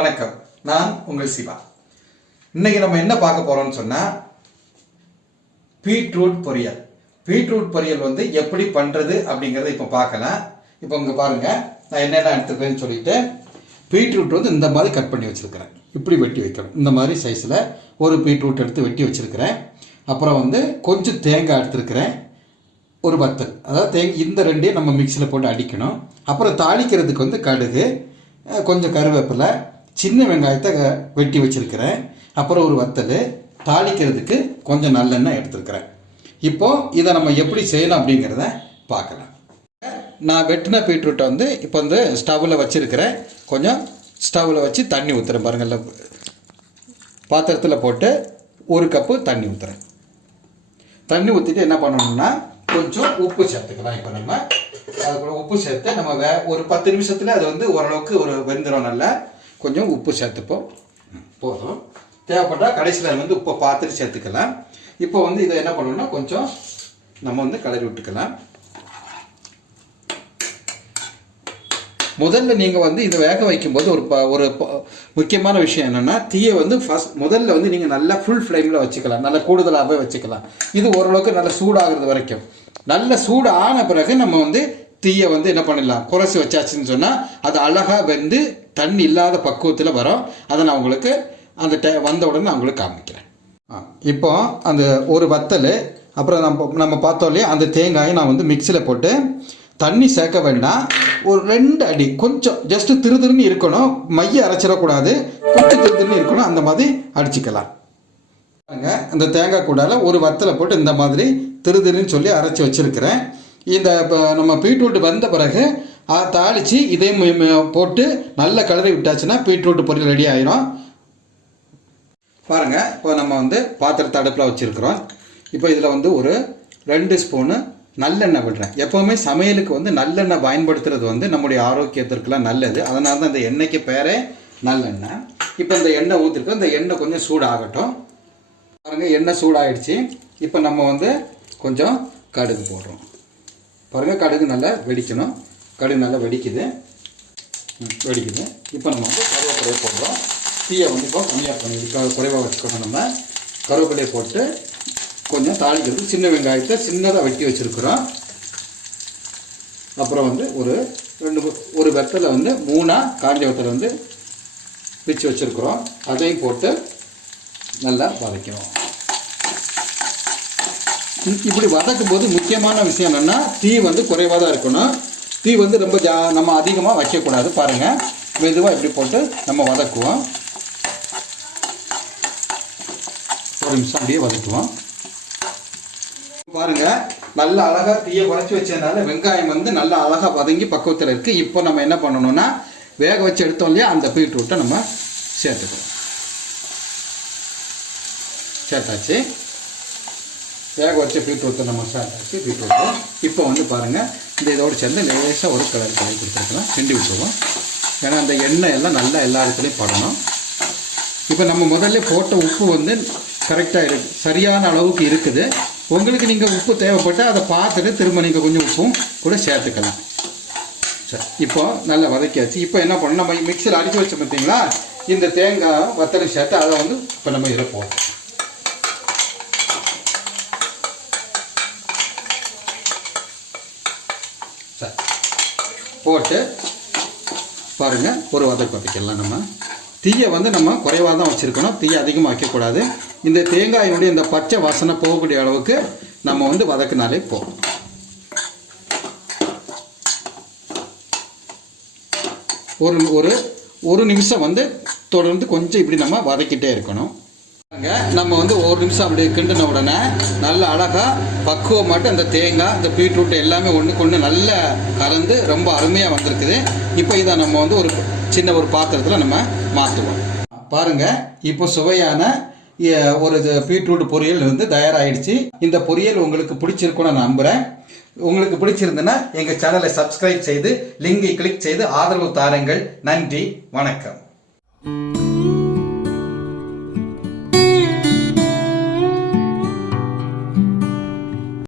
வணக்கம். நான் உங்கள் சிவா. இன்னைக்கு நம்ம என்ன பார்க்க போறோம்னு சொன்னா பீட்ரூட் பொரியல். பீட்ரூட் பொரியல் வந்து எப்படி பண்றது அப்படிங்கறத இப்ப பார்க்கலாம். இப்போ இங்க பாருங்க, நான் என்னென்ன எடுத்துக்கிறேன்னு சொல்லிட்டு பீட்ரூட் வந்து இந்த மாதிரி கட் பண்ணி வச்சிருக்கிறேன். இப்படி வெட்டி வைக்கணும். இந்த மாதிரி சைஸ்ல ஒரு பீட்ரூட் எடுத்து வெட்டி வச்சிருக்கிறேன். அப்புறம் வந்து கொஞ்சம் தேங்காய் எடுத்துருக்கிறேன், ஒரு வத்தல், அதாவது இந்த ரெண்டையும் நம்ம மிக்சியில் போட்டு அடிக்கணும். அப்புறம் தாளிக்கிறதுக்கு வந்து கடுகு, கொஞ்சம் கருவேப்பிலை, சின்ன வெங்காயத்தை வெட்டி வச்சிருக்கிறேன். அப்புறம் ஒரு வத்தல், தாளிக்கிறதுக்கு கொஞ்சம் நல்லெண்ணெய் எடுத்துருக்கிறேன். இப்போது இதை நம்ம எப்படி செய்யணும் அப்படிங்கிறத பார்க்கலாம். நான் வெட்டின பீட்ரூட்டை வந்து இப்போ வந்து ஸ்டவ்வில் வச்சுருக்கிறேன். கொஞ்சம் ஸ்டவ்வில் வச்சு தண்ணி ஊற்றுறேன். பாருங்கள், பாத்திரத்தில் போட்டு ஒரு கப்பு தண்ணி ஊற்றுறேன். தண்ணி ஊற்றிட்டு என்ன பண்ணணும்னா கொஞ்சம் உப்பு சேர்த்துக்கலாம். இப்போ நம்ம அதுக்குள்ள உப்பு சேர்த்து நம்ம ஒரு 10 நிமிஷத்தில் அது வந்து ஓரளவுக்கு ஒரு வெந்துடும். நல்லா கொஞ்சம் உப்பு சேர்த்துப்போம், போதும். தேவைப்பட்டால் கடைசியில் வந்து உப்பை பார்த்துட்டு சேர்த்துக்கலாம். இப்போ வந்து இதை என்ன பண்ணணும்னா கொஞ்சம் நம்ம வந்து கிளறி விட்டுக்கலாம். முதல்ல நீங்கள் வந்து இதை வேக வைக்கும்போது ஒரு முக்கியமான விஷயம் என்னென்னா, தீயை வந்து முதல்ல வந்து நீங்கள் நல்லா ஃபுல் ஃப்ளேமில் வச்சுக்கலாம், நல்லா கூடுதலாகவே வச்சுக்கலாம். இது ஓரளவுக்கு நல்லா சூடாகிறது வரைக்கும். நல்ல சூடு ஆன பிறகு நம்ம வந்து தீயை வந்து என்ன பண்ணிடலாம், குறைச்சி வச்சாச்சுன்னு சொன்னால் அது அழகாக வெந்து தண்ணி இல்லாத பக்குவத்தில் வரும். அதை நான் உங்களுக்கு அந்த வந்த உடனே நான் உங்களுக்கு காமிக்கிறேன். இப்போ அந்த ஒரு வத்தல், அப்புறம் நம்ம பார்த்தோம் இல்லையா, அந்த தேங்காயை நான் வந்து மிக்சியில் போட்டு தண்ணி சேர்க்க வேண்டாம், ஒரு 2 அடி கொஞ்சம் ஜஸ்ட் திருன்னு இருக்கணும், மைய அரைச்சிடக்கூடாது, கொஞ்சம் திருன்னு இருக்கணும், அந்த மாதிரி அடிச்சுக்கலாம். இந்த தேங்காய் கூடால ஒரு வத்தலை போட்டு இந்த மாதிரி திருன்னு சொல்லி அரைச்சி வச்சிருக்கிறேன். இந்த நம்ம பீட்ரூட் வந்த பிறகு தாளித்து இதையும் போட்டு நல்ல கலரி விட்டாச்சுன்னா பீட்ரூட் பொரியல் ரெடி ஆயிரும். பாருங்கள், இப்போ நம்ம வந்து பாத்திரத்தை அடுப்பில் வச்சுருக்கிறோம். இப்போ இதில் வந்து ஒரு 2 ஸ்பூனு நல்லெண்ணெய் விடுறேன். எப்போவுமே சமையலுக்கு வந்து நல்லெண்ணெய் பயன்படுத்துறது வந்து நம்முடைய ஆரோக்கியத்திற்கெல்லாம் நல்லது. அதனால தான் இந்த எண்ணெய்க்கு பேரே நல்லெண்ணெய். இப்போ இந்த எண்ணெய் ஊற்றிருக்கோம். இந்த எண்ணெய் கொஞ்சம் சூடாகட்டும். பாருங்கள், எண்ணெய் சூடாகிடுச்சு. இப்போ நம்ம வந்து கொஞ்சம் கடுகு போடுறோம். பாருங்கள், கடுகு நல்லா வெடிக்கணும். கடுகு நல்லா வெடிக்குது. இப்போ நம்ம வந்து கருவேப்பிலையை போடுறோம். தீயை வந்து இப்போ கம்மியாக பண்ணி குறைவாக வச்சுக்கணும். நம்ம கருவேப்பிலையை போட்டு கொஞ்சம் தாளிக்கிறது, சின்ன வெங்காயத்தை சின்னதாக வெட்டி வச்சுருக்குறோம். அப்புறம் வந்து ஒரு வெத்தலை வந்து 3 காஞ்ச வெத்தலை வந்து பிச்சு வச்சுருக்குறோம். அதையும் போட்டு நல்லா வதக்கணும். இப்படி வதக்கும் போது முக்கியமான விஷயம் என்னென்னா, தீ வந்து குறைவாக தான் இருக்கணும். தீ வந்து ரொம்ப நம்ம அதிகமாக வைக்கக்கூடாது. பாருங்கள், மெதுவாக இப்படி போட்டு நம்ம வதக்குவோம். ஒரு நிமிஷம் அப்படியே வதக்குவோம். பாருங்க, நல்ல அழகாக தீயை குறைச்சி வச்சதுனால வெங்காயம் வந்து நல்லா அழகாக வதங்கி பக்குவத்தில் இருக்குது. இப்போ நம்ம என்ன பண்ணணும்னா, வேக வச்சு எடுத்தோம் இல்லையா, அந்த பீட்ரூட்டை நம்ம சேர்த்துக்கணும். சேர்த்தாச்சு. வேக வச்ச பீட்ரூட்டை நம்ம சேர்த்தாச்சு. பீட்ரூட்டு இப்போ வந்து பாருங்கள், இந்த இதோடு சேர்ந்து லேசாக ஒரு கலர் கொடுத்துருக்கலாம். கிண்டி விட்டுருவோம். ஏன்னா அந்த எண்ணெய் எல்லாம் நல்லா எல்லா இடத்துலையும் படணும். இப்போ நம்ம முதல்ல போட்ட உப்பு வந்து கரெக்டாக இருக்குது, சரியான அளவுக்கு இருக்குது. உங்களுக்கு நீங்கள் உப்பு தேவைப்பட்டால் அதை பார்த்துட்டு திரும்ப நீங்கள் கொஞ்சம் உப்பும் கூட சேர்த்துக்கலாம். சரி, இப்போ நல்லா வதக்கியாச்சு. இப்போ என்ன பண்ணணும், நம்ம மிக்சியில் அடித்து வச்சோம் பார்த்தீங்களா, இந்த தேங்காய் வத்தலை சேர்த்து அதை வந்து இப்போ நம்ம இதில் போடுறோம். சரி, போட்டு பாருங்கள், ஒரு வதக்கிக்கலாம். நம்ம தீயை வந்து நம்ம குறைவாக தான் வச்சுருக்கணும், தீயை அதிகமாக வைக்கக்கூடாது. இந்த தேங்காயினுடைய இந்த பச்சை வாசனை போகக்கூடிய அளவுக்கு நம்ம வந்து வதக்கினாலே போதும். ஒரு நிமிஷம் வந்து தொடர்ந்து கொஞ்சம் இப்படி நம்ம வதக்கிட்டே இருக்கணும். நம்ம வந்து ஒரு நிமிஷம் அப்படி கிண்டின உடனே நல்ல அழகாக பக்குவமாட்டு அந்த தேங்காய், இந்த பீட்ரூட் எல்லாமே ஒன்றுக்கு ஒன்று நல்லா கலந்து ரொம்ப அருமையாக வந்திருக்குது. இப்போ இதை நம்ம வந்து ஒரு சின்ன ஒரு பாத்திரத்தில் நம்ம மாற்றுவோம். பாருங்கள், இப்போ சுவையான ஒரு பீட்ரூட் பொரியல் வந்து தயாராகிடுச்சு. இந்த பொரியல் உங்களுக்கு பிடிச்சிருக்குன்னு நான் நம்புகிறேன். உங்களுக்கு பிடிச்சிருந்ததுன்னா எங்கள் சேனலை சப்ஸ்கிரைப் செய்து லிங்கை கிளிக் செய்து ஆதரவு தாருங்கள். நன்றி, வணக்கம்.